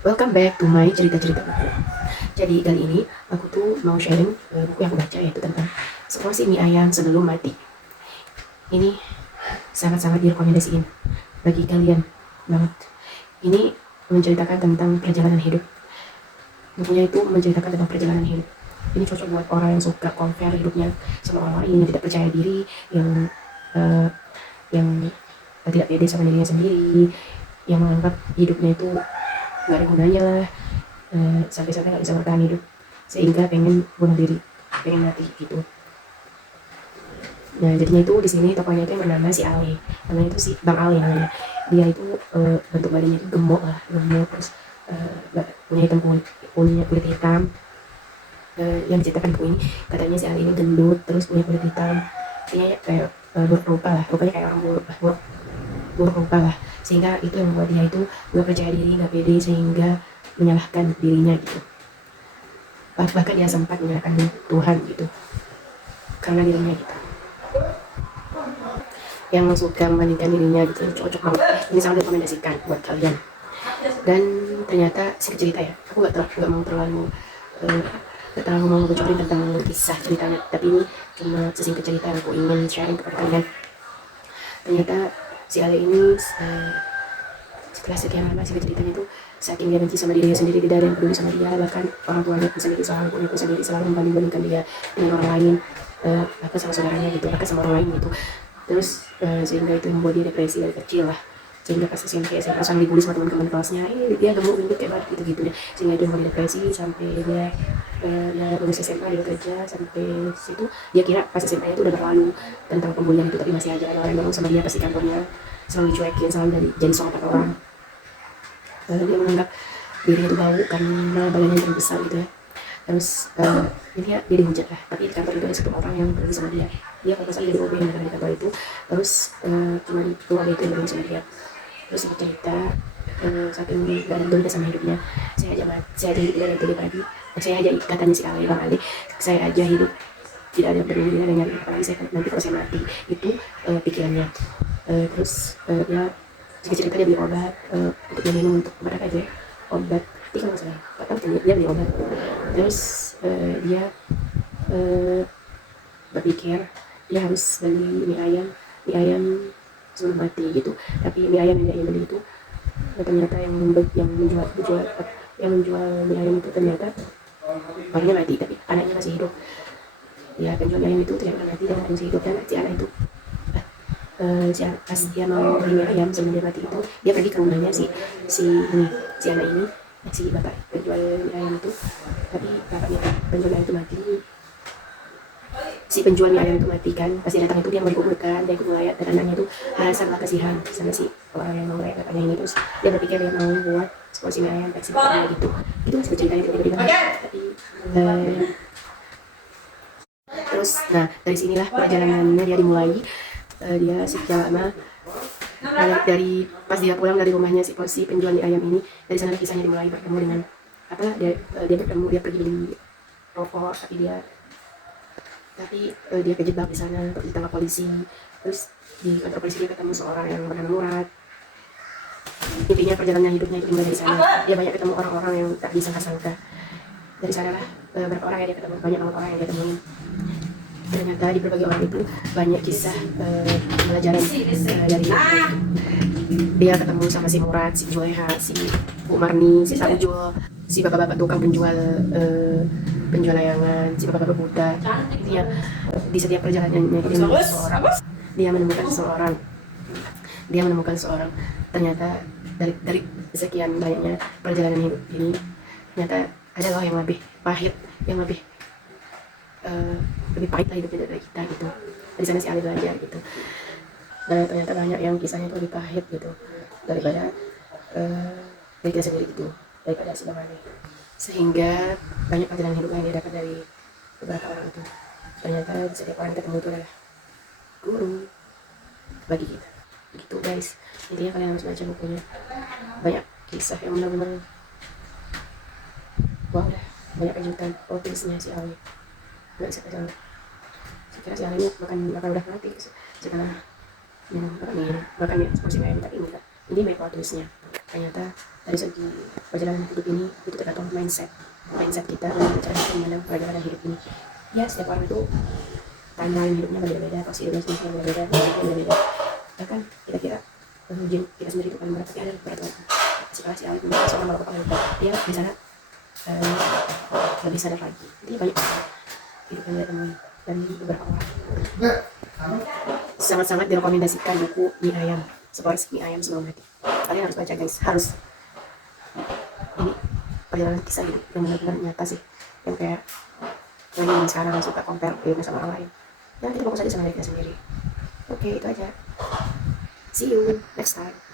Welcome back to my cerita-cerita buku. Jadi kali ini aku tuh mau sharing buku yang aku baca, yaitu tentang Seporsi Mie Ayam Sebelum Mati. Ini sangat-sangat direkomendasiin bagi kalian banget. Ini menceritakan tentang perjalanan hidup. Bukunya itu menceritakan tentang perjalanan hidup. Ini cocok buat orang yang suka compare hidupnya sama orang lain, yang tidak percaya diri, eh, yang tidak pede sama dirinya sendiri, yang menganggap hidupnya itu nggak ada gunanya lah, sampai-sampai nggak bisa bertahan hidup sehingga pengen bunuh diri, pengen mati gitu. Nah jadinya itu di sini tokohnya itu yang bernama si Ale, namanya itu si Bang Ale namanya. Dia itu bentuk badannya itu gemuk lah, gemuk, terus punya hitam kulit, punya kulit hitam. Yang diceritakan buku ini katanya si Ale ini gendut, terus punya kulit hitam, dia kayak buruk rupa lah, rupanya kayak orang buruk rupa lah, sehingga itu yang membuat dia itu gak percaya diri, gak pede, sehingga menyalahkan dirinya gitu. Bahkan dia sempat menyalahkan Tuhan gitu karena dirinya gitu, yang suka membandingkan dirinya gitu. Cocok banget, ini sangat rekomendasikan buat kalian. Dan ternyata singkat cerita ya, aku gak mau terlalu gak terlalu mau bocorin tentang kisah ceritanya, tapi ini cuma sesingkat cerita yang aku ingin sharing kepada kalian. Ternyata si Ale ini setelah sekian lama singkat ceritanya itu, saking dia benci sama dirinya sendiri, tidak ada yang peduli sama dia, bahkan orang tuanya pun sendiri, seorang ibunya pun sendiri selalu membanding-bandingkan dia dengan orang lain, bahkan sama saudaranya gitu, bahkan sama orang lain gitu. Terus sehingga itu membuat dia depresi dari kecil lah, sehingga pas SMP SMA selalu dibully sama teman-teman kelasnya, dia gemuk gendut kayak banget gitu deh, sehingga dia membuat depresi sampai dia lulus SMA, dia bekerja. Sampai situ dia kira pas SMA itu udah berlalu tentang pembulian itu, tapi masih aja ada orang yang ngomong sama dia pasti kantornya, selalu dicuekin, selalu jadi sorotan orang. Dia menganggap dirinya itu bau karena badannya yang terlalu besar gitu ya. Terus dia dihujat lah, tapi di kantor itu ada satu orang yang peduli sama dia. Dia kalau misalnya jadi OB yang di kantor itu, terus cuma di keluarga itu yang peduli sama dia. Terus dia cerita saking gak ada peduli sama hidupnya, saya aja hidup tidak ada yang peduli pagi, saya aja, katanya si Ali, Bang Ali, saya aja hidup tidak ada yang peduli, tidak ada yang nyari, apalagi saya nanti kalau saya mati. Itu pikirannya. Terus dia cerita dia beli obat untuk dia minum, untuk obat apa aja ya, obat tiga kalau saya nggak tahu, dia beli obat. Terus dia berpikir dia harus beli mie ayam sebelum mati gitu. Tapi mie ayam yang dia beli itu ternyata yang menjual mie ayam itu ternyata orangnya mati, tapi anaknya masih hidup. Ya penjual mie ayam itu ternyata mati dan anaknya masih hidup, dan si anak itu pas dia mau beli mie ayam sebelum dia mati itu, dia pergi ke rumahnya si anak ini, si bapak penjual mie ayam itu. Tapi bapaknya penjual mie ayam itu mati, si penjual mie ayam itu mati kan. Pas dia datang itu dia mau dikuburkan, dia ikut melayat, dan anaknya itu merasa gak kasihan sama si orang yang mau melayat bapaknya ini. Terus dia berpikir dia mau buat seporsi mie ayam kasih bapaknya gitu. Itu ceritanya tiba-tiba tapi terus nah dari sinilah perjalanannya dia dimulai. Dia sekian lama dari pas dia pulang dari rumahnya si penjual mie ayam ini, dari sana kisahnya dimulai, bertemu dengan apalah dia bertemu, dia pergi beli rokok, tapi dia kejebak di sana, ditangkap polisi. Terus di kantor polisi dia ketemu seorang yang bernama Murad. Intinya perjalanan hidupnya itu dimulai dari sana. Dia banyak ketemu orang-orang yang tak disangka-sangka. Dari sana lah berapa orang yang dia ketemu, banyak orang yang dia temuin. Ternyata di berbagai orang itu banyak kisah pelajaran dari dia ketemu sama si Murad, si Juleha, si Bu Marni, si Sarjul, si bapak-bapak tukang penjual layangan, si bapak-bapak Buddha. Intinya di setiap perjalanannya dia menemukan seorang. Ternyata dari sekian banyaknya perjalanan hidup ini, ternyata ada loh yang lebih pahit, yang lebih pahit lah hidupnya dari kita gitu. Di sana si Ali belajar gitu. Dan ternyata banyak yang kisahnya itu lebih pahit gitu daripada dari kita sendiri gitu, daripada si Bang Ali. Sehingga banyak pelajaran hidup yang dia dapat dari beberapa orang itu. Ternyata setiap orang ketemu itu adalah guru bagi kita. Begitu guys, intinya kalian harus baca bukunya. Banyak kisah yang benar-benar wow dah, banyak kejutan plot twistnya si Ali. Gak bisa kesana. Saya kira si Ali makan udah mati setelah makan seporsi ayam, tapi enggak. Ini banyak plot twistnya. Ternyata dari segi perjalanan hidup ini itu tergantung mindset kita dan cara kita memandang perjalanan hidup ini. Ya, setiap orang itu timeline hidupnya berbeda-beda, pasti hidupnya sendiri berbeda, hidupnya berbeda. Bahkan kita kira kita sendiri itu paling berat, tapi ada berat lagi. Si awet menjadi seorang bapak paling berat. Dia di sana lebih sadar lagi. Jadi banyak hidup yang dia temui dan beberapa orang. Sangat-sangat direkomendasikan buku Mie Ayam, Seporsi Mie Ayam Sebelum Mati. Kalian harus baca guys, harus. Ini perjalanan kisah hidup yang benar-benar nyata sih, yang kayak yang sekarang suka compare dirinya sama orang lain. Ya kita fokus aja sama diri kita sendiri. Oke, itu aja. See you next time.